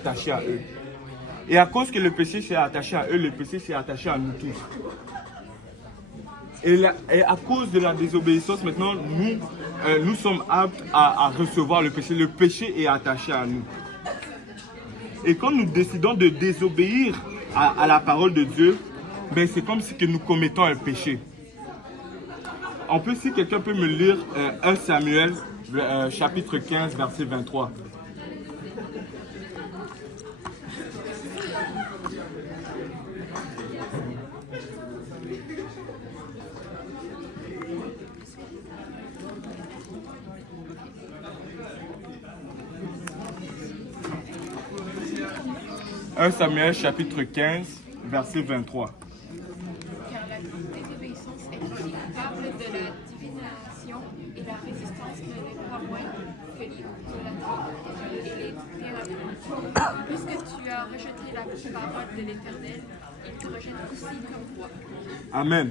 attaché à eux. Et à cause que le péché s'est attaché à eux, le péché s'est attaché à nous tous. Et à cause de la désobéissance, maintenant, nous sommes aptes à recevoir le péché. Le péché est attaché à nous. Et quand nous décidons de désobéir à la parole de Dieu, ben c'est comme si que nous commettons un péché. On peut, si quelqu'un peut me lire 1 Samuel, chapitre 15, verset 23. « 1 Samuel, chapitre 15, verset 23. » Car la désobéissance est aussi coupable de la divination et la résistance ne l'est pas moins que l'idolâtrie et les pirateries. Puisque tu as rejeté la parole de l'Éternel, il te rejette aussi comme toi. Amen.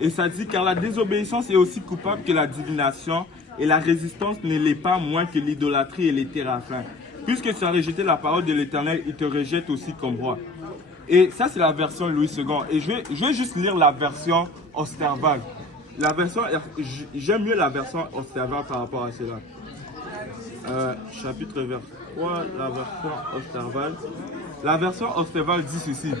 Et ça dit, car la désobéissance est aussi coupable que la divination et la résistance ne l'est pas moins que l'idolâtrie et les téraphins. Puisque tu as rejeté la parole de l'Éternel, il te rejette aussi comme roi. Et ça, c'est la version Louis II. Et je vais juste lire la version Osterwald. J'aime mieux la version Osterwald par rapport à cela. Chapitre vers 3, la version Osterwald. La version Osterwald dit ceci.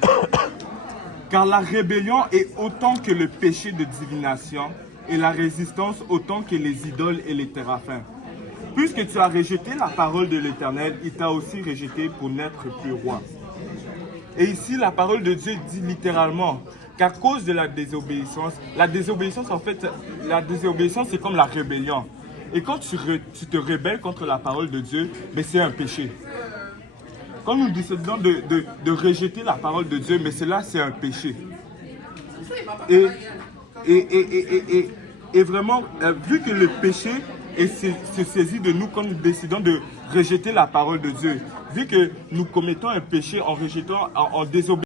Car la rébellion est autant que le péché de divination et la résistance autant que les idoles et les téraphins. Puisque tu as rejeté la parole de l'Éternel, il t'a aussi rejeté pour n'être plus roi. Et ici, la parole de Dieu dit littéralement qu'à cause de la désobéissance en fait, la désobéissance c'est comme la rébellion. Et quand tu te rebelles contre la parole de Dieu, ben c'est un péché. Quand nous décidons de rejeter la parole de Dieu, mais cela c'est un péché. Et vraiment, vu que le péché se saisit de nous quand nous décidons de rejeter la parole de Dieu, vu que nous commettons un péché en rejetant, en désobéissant,